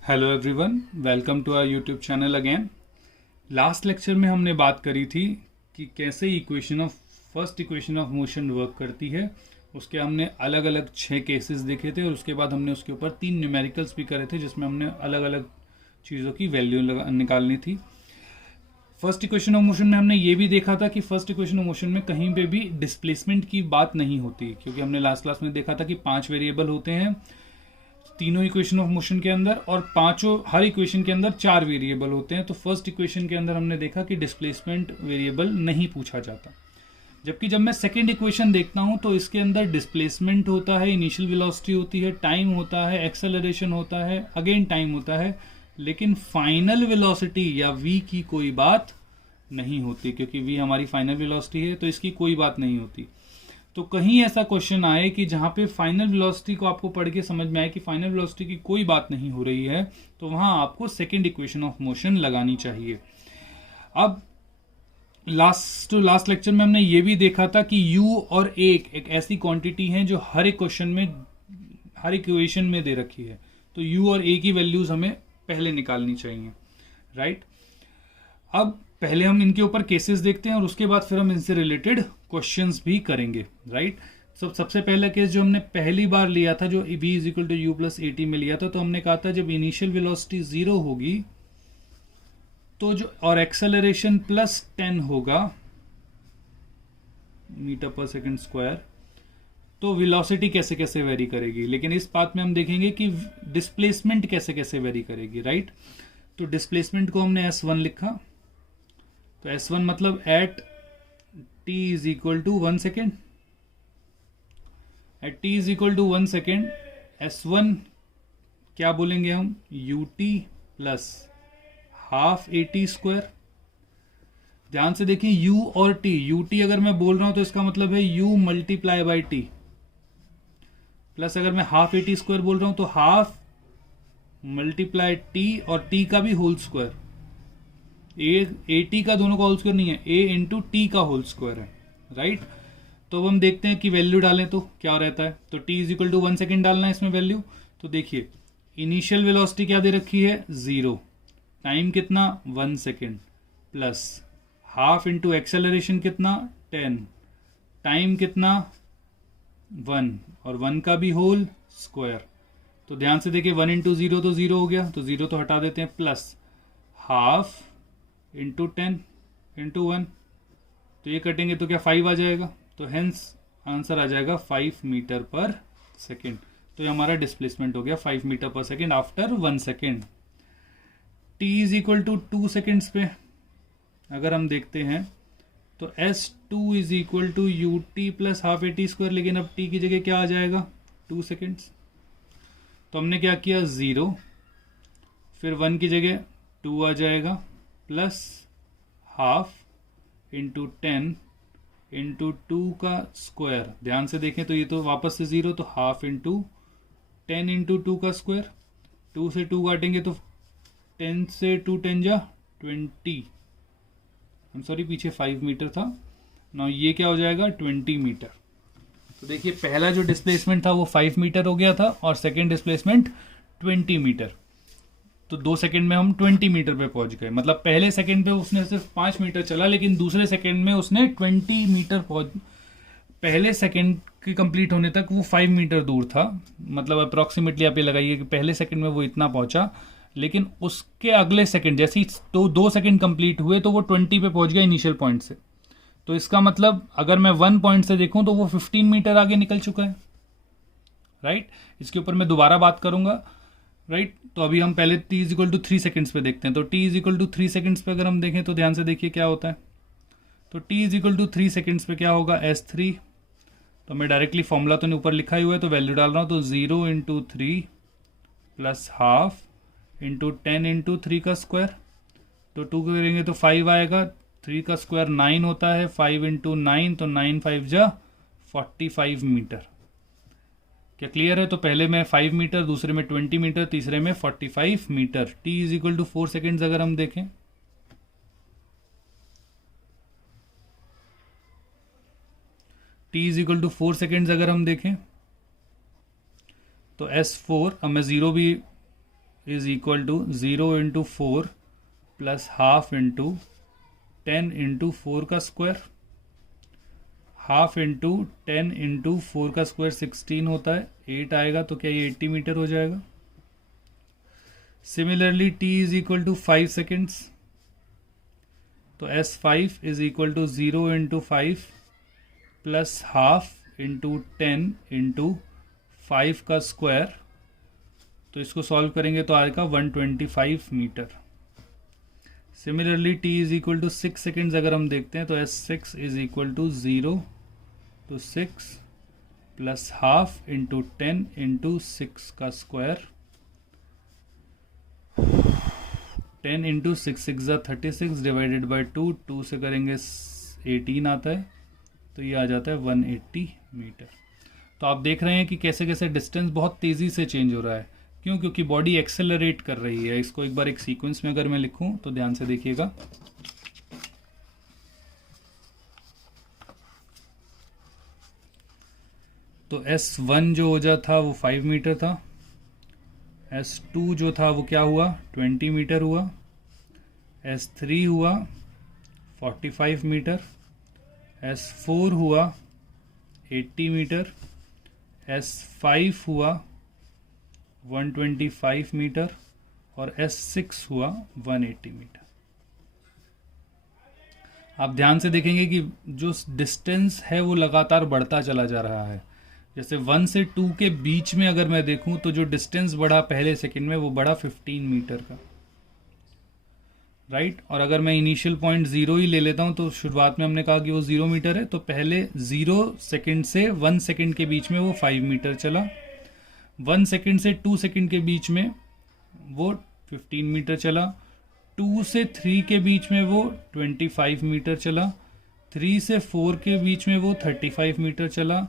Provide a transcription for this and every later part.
Hello everyone, welcome to our YouTube channel again. Last lecture में हमने बात करी थी कि कैसे first equation of motion work करती है। उसके हमने अलग अलग 6 केसेस देखे थे और उसके बाद हमने उसके ऊपर 3 न्यूमेरिकल्स भी करे थे जिसमें हमने अलग अलग चीज़ों की वैल्यू निकालनी थी। फर्स्ट इक्वेशन ऑफ मोशन में हमने ये भी देखा था कि फर्स्ट इक्वेशन ऑफ मोशन में कहीं पे भी डिस्प्लेसमेंट की बात नहीं होती, क्योंकि हमने लास्ट क्लास में देखा था कि 5 वेरिएबल होते हैं तीनों इक्वेशन ऑफ मोशन के अंदर, और हर इक्वेशन के अंदर 4 वेरिएबल होते हैं। तो फर्स्ट इक्वेशन के अंदर हमने देखा कि डिस्प्लेसमेंट वेरिएबल नहीं पूछा जाता। जबकि जब मैं सेकेंड इक्वेशन देखता हूं तो इसके अंदर डिस्प्लेसमेंट होता है, इनिशियल वेलोसिटी होती है, टाइम होता है, एक्सेलरेशन होता है, अगेन टाइम होता है, लेकिन फाइनल वेलोसिटी या वी की कोई बात नहीं होती, क्योंकि वी हमारी फाइनल वेलोसिटी है तो इसकी कोई बात नहीं होती। तो कहीं ऐसा क्वेश्चन आए कि जहां पे फाइनल वेलोसिटी को आपको पढ़ के समझ में आए कि फाइनल वेलोसिटी की कोई बात नहीं हो रही है, तो वहां आपको सेकेंड इक्वेशन ऑफ मोशन लगानी चाहिए। अब लास्ट लेक्चर में हमने ये भी देखा था कि u और एक ऐसी क्वांटिटी है जो हर इक्वेशन में दे रखी है। तो u और a की वैल्यूज हमें पहले निकालनी चाहिए, राइट। अब पहले हम इनके ऊपर केसेस देखते हैं और उसके बाद फिर हम इनसे रिलेटेड क्वेश्चंस भी करेंगे, राइट। सबसे पहला केस जो हमने पहली बार लिया था, जो v is equal to u plus a t में लिया था, तो हमने कहा था जब इनिशियल वेलोसिटी 0 होगी तो जो और एक्सेलरेशन +10 होगा मीटर पर सेकंड स्क्वायर, तो वेलोसिटी कैसे कैसे वेरी करेगी। लेकिन इस बात में हम देखेंगे कि डिस्प्लेसमेंट कैसे कैसे वेरी करेगी, राइट। तो डिस्प्लेसमेंट को हमने S1 लिखा, तो S1 मतलब at t is equal to 1 second. At t is equal to 1 second S1 क्या बोलेंगे हम, ut plus half AT square. ध्यान से देखिए u और t, ut अगर मैं बोल रहा हूं तो इसका मतलब है u multiply by t, plus अगर मैं हाफ AT स्क्वायर बोल रहा हूं तो हाफ मल्टीप्लाई t और t का भी होल स्क्वायर। ए टी का दोनों का होल स्क्वायर नहीं है, ए इंटू टी का होल स्क्वायर है, राइट। तो अब हम देखते हैं कि वैल्यू डालें तो क्या रहता है। तो t is equal to 1 second डालना है इसमें वैल्यू। तो देखिए इनिशियल वेलोसिटी क्या दे रखी है, 0, टाइम कितना 1 second, plus half into acceleration कितना 10, टाइम कितना 1 और 1 का भी होल स्क्वायर। तो ध्यान से देखिए 1 इंटू 0 तो 0 हो गया, तो 0 तो हटा देते हैं, प्लस हाफ इंटू 10 इंटू 1, तो ये कटेंगे तो क्या 5 आ जाएगा। तो हेंस आंसर आ जाएगा 5 मीटर पर सेकेंड। तो ये हमारा डिस्प्लेसमेंट हो गया 5 metre per second after 1 second. t is equal to 2 seconds पे अगर हम देखते हैं तो S2 is equal to u t plus half AT square, लेकिन अब t की जगह क्या आ जाएगा 2 सेकेंड्स। तो हमने क्या किया 0, फिर 1 की जगह 2 आ जाएगा, प्लस हाफ इंटू 10 इंटू 2 का स्क्वायर। ध्यान से देखें तो ये तो वापस से 0, तो हाफ इंटू 10 इंटू 2 का स्क्वायर। 2 से 2 काटेंगे तो 10 से 2 10 जा 20, सॉरी पीछे 5 मीटर था ना, ये क्या हो जाएगा 20 मीटर। तो देखिए पहला जो डिस्प्लेसमेंट था वो 5 मीटर हो गया था और सेकेंड डिस्प्लेसमेंट 20 मीटर। तो 2 सेकंड में हम 20 मीटर पे पहुंच गए। मतलब पहले सेकंड पे उसने सिर्फ 5 मीटर चला, लेकिन दूसरे सेकंड में उसने 20 मीटर पहले सेकंड के कंप्लीट होने तक वो 5 मीटर दूर था। मतलब अप्रोक्सीमेटली आप ये लगाइए कि पहले सेकंड में वो इतना पहुंचा, लेकिन उसके अगले सेकंड जैसे ही तो 2 सेकंड कंप्लीट हुए तो वो 20 पे पहुंच गया इनिशियल पॉइंट से। तो इसका मतलब अगर मैं 1 पॉइंट से देखूं तो वो 15 मीटर आगे निकल चुका है, राइट। इसके ऊपर मैं दोबारा बात करूंगा, राइट। तो अभी हम पहले t is equal to 3 seconds पे देखते हैं। तो t is equal to 3 seconds पे अगर हम देखें तो ध्यान से देखिए क्या होता है। तो t is equal to 3 seconds पे क्या होगा S3। तो मैं डायरेक्टली फॉर्मूला तो ऊपर लिखा ही हुआ है, तो वैल्यू डाल रहा हूँ। तो 0 into 3 plus half into 10 into 3 का स्क्वायर। तो 2 करेंगे तो 5 आएगा, 3 का स्क्वायर 9 होता है, 5 इंटू 9 तो 9 5 जा 45 मीटर। क्या क्लियर है। तो पहले में 5 मीटर, दूसरे में 20 मीटर, तीसरे में 45 metre. t is equal to 4 seconds अगर हम देखें, t is equal to 4 seconds अगर हम देखें तो S4, अब मैं 0 भी is equal to 0 × 4 plus half into 10 × 4 का स्क्वायर, हाफ इंटू 10 × 4 का स्क्वायर 16 होता है, 8 आएगा तो क्या ये 80 मीटर हो जाएगा। Similarly t is equal to 5 seconds, तो S5 is equal to 0 × 5 plus half into 10 × 5 का स्क्वायर, तो इसको सॉल्व करेंगे तो आएगा 125 metre. Similarly t is equal to 6 seconds अगर हम देखते हैं तो S6 is equal to 0 to 6 plus half into 10 × 6 का स्क्वायर, 10 × 6 6 36 डिवाइडेड बाई 2, 2 से करेंगे 18 आता है, तो ये आ जाता है 180 मीटर। तो आप देख रहे हैं कि कैसे कैसे डिस्टेंस बहुत तेज़ी से चेंज हो रहा है। क्यों? क्योंकि बॉडी एक्सेलरेट कर रही है। इसको एक बार एक सीक्वेंस में अगर मैं लिखूं तो ध्यान से देखिएगा। तो S1 जो हो था वो 5 मीटर था, S2 जो था वो क्या हुआ 20 मीटर हुआ, S3 हुआ 45 मीटर, S4 हुआ 80 मीटर, S5 हुआ 125 मीटर और S6 हुआ 180 मीटर। आप ध्यान से देखेंगे कि जो डिस्टेंस है वो लगातार बढ़ता चला जा रहा है। जैसे 1 से 2 के बीच में अगर मैं देखूं तो जो डिस्टेंस बढ़ा पहले सेकंड में वो बढ़ा 15 मीटर का, राइट। और अगर मैं इनिशियल पॉइंट 0 ही ले लेता हूं तो शुरुआत में हमने कहा कि वो 0 मीटर है, तो पहले 0 सेकंड से 1 सेकंड के बीच में वो 5 मीटर चला, 1 सेकंड से 2 सेकंड के बीच में वो 15 मीटर चला, 2 से 3 के बीच में वो 25 मीटर चला, 3 से 4 के बीच में वो 35 मीटर चला,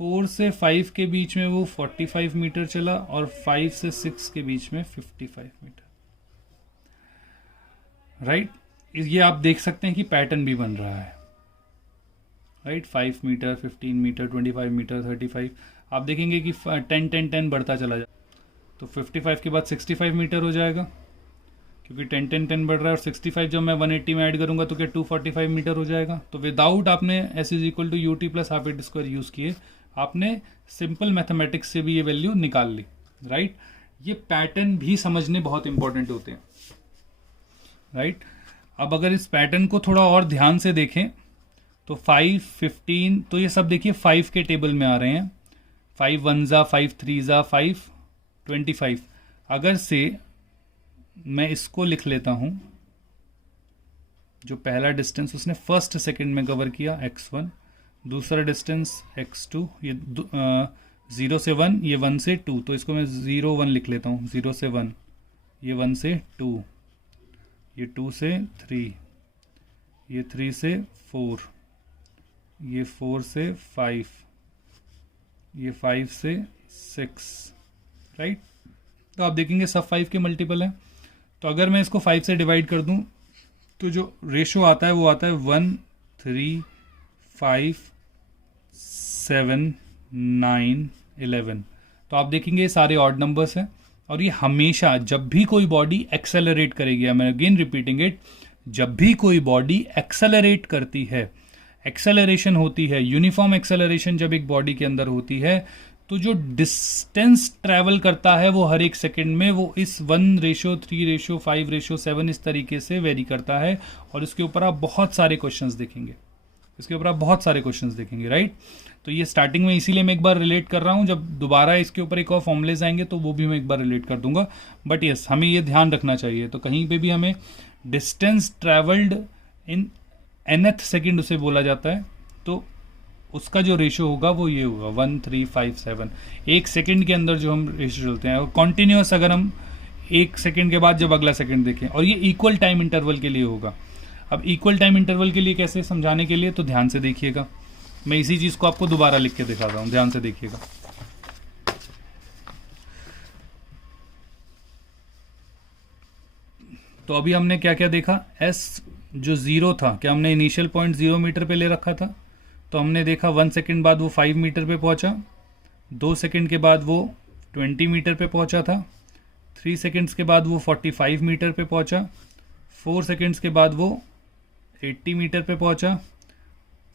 4 से 5 के बीच में वो 45 मीटर चला और 5 से 6 के बीच में 55 मीटर, राइट। ये आप देख सकते हैं कि पैटर्न भी बन रहा है, राइट। 5 मीटर, 15 मीटर, 25 मीटर, 35, आप देखेंगे कि 10 10 10 बढ़ता चला जाए, तो 55 के बाद 65 मीटर हो जाएगा, क्योंकि 10 10 10 बढ़ रहा है। और 65 जब मैं 180 में ऐड करूंगा तो क्या 245 मीटर हो जाएगा। तो विदाउट आपने S is equal to UT plus half AT square use किए, आपने सिंपल मैथमेटिक्स से भी ये वैल्यू निकाल ली, राइट। ये पैटर्न भी समझने बहुत इंपॉर्टेंट होते हैं, राइट। अब अगर इस पैटर्न को थोड़ा और ध्यान से देखें तो 5 15, तो ये सब देखिए 5 के टेबल में आ रहे हैं, 5 1 ज़ा 5 3 ज़ा 5 25। अगर से मैं इसको लिख लेता हूं, जो पहला डिस्टेंस उसने फर्स्ट सेकंड में कवर किया x1, दूसरा डिस्टेंस x2, ये 0 से 1, ये 1 से 2, तो इसको मैं 0 1 लिख लेता हूँ, 0 से 1, ये 1 से 2, ये 2 से 3, ये 3 से 4, ये 4 से 5, ये 5 से 6, राइट। तो आप देखेंगे सब 5 के मल्टीपल है। तो अगर मैं इसको 5 से डिवाइड कर दूं तो जो रेशो आता है वो आता है 1 3 5 7 9 11। तो आप देखेंगे ये सारे ऑड नंबर्स हैं, और ये हमेशा जब भी कोई बॉडी एक्सेलरेट करेगी, I am again repeating it, जब भी कोई बॉडी एक्सेलरेट करती है, एक्सेलरेशन होती है, यूनिफॉर्म एक्सेलरेशन जब एक बॉडी के अंदर होती है, तो जो डिस्टेंस ट्रैवल करता है वो हर एक सेकंड में वो इस 1:3:5:7 इस तरीके से वेरी करता है। और इसके ऊपर आप बहुत सारे क्वेश्चंस देखेंगे, राइट। तो ये स्टार्टिंग में इसीलिए मैं एक बार रिलेट कर रहा हूँ, जब दोबारा इसके ऊपर एक और फॉर्मूलेज आएंगे तो वो भी मैं एक बार रिलेट कर दूंगा। बट यस, हमें ये ध्यान रखना चाहिए, तो कहीं पे भी हमें distance travelled in nth second उसे बोला जाता है, तो उसका जो रेशो होगा वो ये होगा 1 3 5 7। एक सेकंड के अंदर जो हम रेशो चलते हैं, और कॉन्टिन्यूस अगर हम एक सेकंड के बाद जब अगला सेकंड देखें, और ये इक्वल टाइम इंटरवल के लिए होगा। अब इक्वल टाइम इंटरवल के लिए कैसे समझाने के लिए, तो ध्यान से देखिएगा, मैं इसी चीज को आपको दोबारा लिख के दिखा रहा हूं, ध्यान से देखिएगा। तो अभी हमने क्या क्या देखा, S जो 0 था, क्या हमने इनिशियल पॉइंट 0 मीटर पे ले रखा था, तो हमने देखा 1 सेकंड बाद वो 5 मीटर पे पहुंचा, 2 सेकंड के बाद वो 20 मीटर पे पहुंचा था, 3 सेकेंड्स के बाद वो 45 मीटर पे पहुंचा, 4 सेकेंड्स के बाद वो 80 मीटर पे पहुंचा,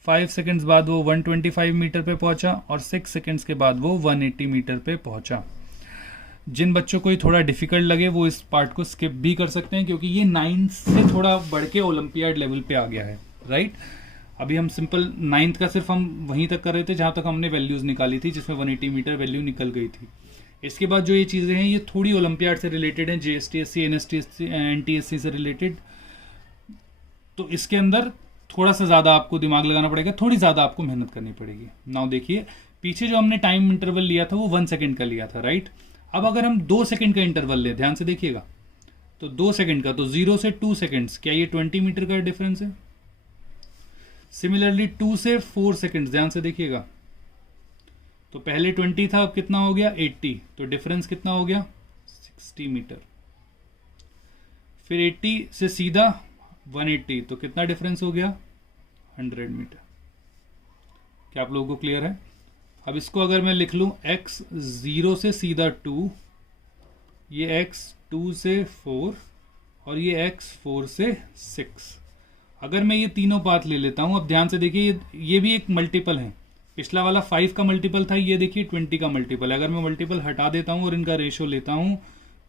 5 सेकेंड्स बाद वो 125 मीटर पे पहुंचा और 6 सेकेंड्स के बाद वो 180 मीटर पे पहुंचा। जिन बच्चों को ये थोड़ा डिफिकल्ट लगे वो इस पार्ट को स्किप भी कर सकते हैं, क्योंकि ये 9 से थोड़ा बढ़ के ओलंपियाड लेवल पे आ गया है, राइट। अभी हम सिंपल 9th का सिर्फ हम वहीं तक कर रहे थे जहां तक हमने वैल्यूज निकाली थी, जिसमें 180 मीटर वैल्यू निकल गई थी। इसके बाद जो ये चीज़ें हैं ये थोड़ी ओलंपियाड से रिलेटेड हैं, JSTSC, NSTSC, NTSC से रिलेटेड। तो इसके अंदर थोड़ा सा ज़्यादा आपको दिमाग लगाना पड़ेगा, थोड़ी ज़्यादा आपको मेहनत करनी पड़ेगी। नाउ देखिए, पीछे जो हमने टाइम इंटरवल लिया था वो 1 सेकेंड का लिया था, राइट। अब अगर हम 2 सेकेंड का इंटरवल लें, ध्यान से देखिएगा, तो 2 सेकेंड का, तो 0 से 2 सेकेंड्स, क्या ये 20 मीटर का डिफरेंस है। सिमिलरली 2 से 4 सेकेंड्स, ध्यान से देखिएगा, तो पहले 20 था, अब कितना हो गया 80, तो डिफरेंस कितना हो गया 60 मीटर। फिर 80 से सीधा 180, तो कितना डिफरेंस हो गया 100 मीटर। क्या आप लोगों को क्लियर है। अब इसको अगर मैं लिख लूं, x 0 से सीधा 2, ये x 2 से 4 और ये x 4 से 6। अगर मैं ये तीनों पाथ ले लेता हूं, अब ध्यान से देखिए, ये भी एक मल्टीपल है। पिछला वाला 5 का मल्टीपल था, ये देखिए 20 का मल्टीपल है। अगर मैं मल्टीपल हटा देता हूं और इनका रेशो लेता हूं,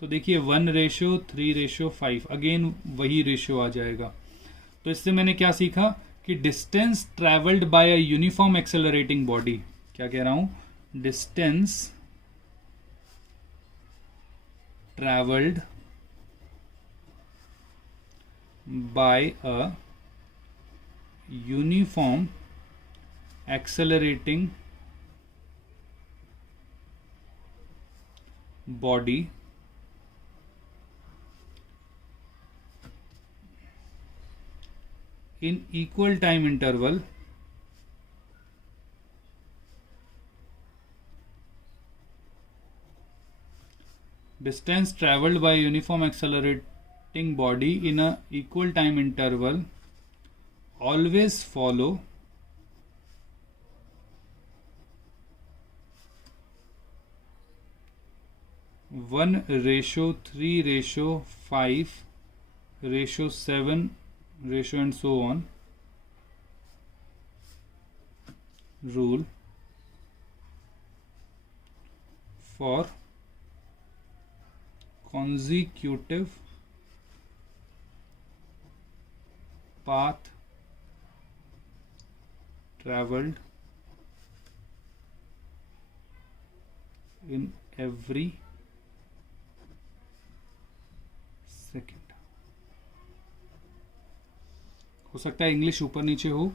तो देखिए 1:3:5, अगेन वही रेशियो आ जाएगा। तो इससे मैंने क्या सीखा कि distance travelled by a uniform accelerating body, क्या कह रहा हूं, distance travelled by a uniform accelerating body in equal time interval distance traveled by uniform accelerating body in a equal time interval always follow 1:3:5:7 and so on rule for consecutive path traveled in every second. हो सकता है English ऊपर नीचे हो,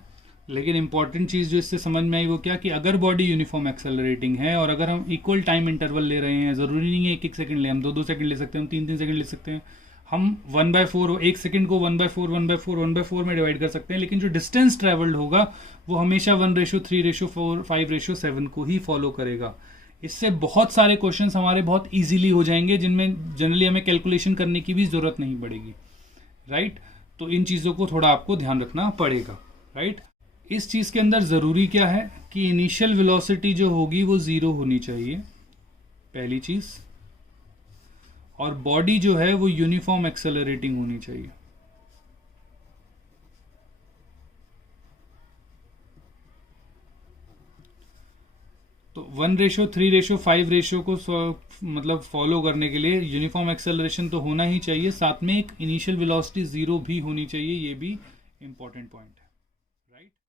लेकिन important चीज जो इससे समझ में आई वो क्या, कि अगर बॉडी यूनिफॉर्म एक्सेलरेटिंग है और अगर हम इक्वल टाइम इंटरवल ले रहे हैं, जरूरी नहीं है 1-1 सेकंड ले, हम 2-2 सेकंड ले सकते हैं, हम 3-3 सेकंड ले सकते हैं, हम 1/4 1 सेकंड को 1/4 में डिवाइड कर सकते हैं, लेकिन जो डिस्टेंस ट्रेवल्ड होगा वो हमेशा 1:3:4 5:7 को ही फॉलो करेगा। इससे बहुत सारे क्वेश्चंस हमारे बहुत इजीली हो जाएंगे, जिनमें जनरली हमें कैलकुलेशन करने की भी जरूरत नहीं पड़ेगी, राइट। तो इन चीज़ों को थोड़ा आपको ध्यान रखना पड़ेगा, राइट। इस चीज़ के अंदर ज़रूरी क्या है कि इनिशियल वेलोसिटी जो होगी वो 0 होनी चाहिए, पहली चीज़, और बॉडी जो है वो यूनिफॉर्म एक्सेलरेटिंग होनी चाहिए। तो 1:3:5 रेशियो को मतलब फॉलो करने के लिए यूनिफॉर्म एक्सेलरेशन तो होना ही चाहिए, साथ में एक इनिशियल वेलोसिटी 0 भी होनी चाहिए, ये भी इंपॉर्टेंट पॉइंट है।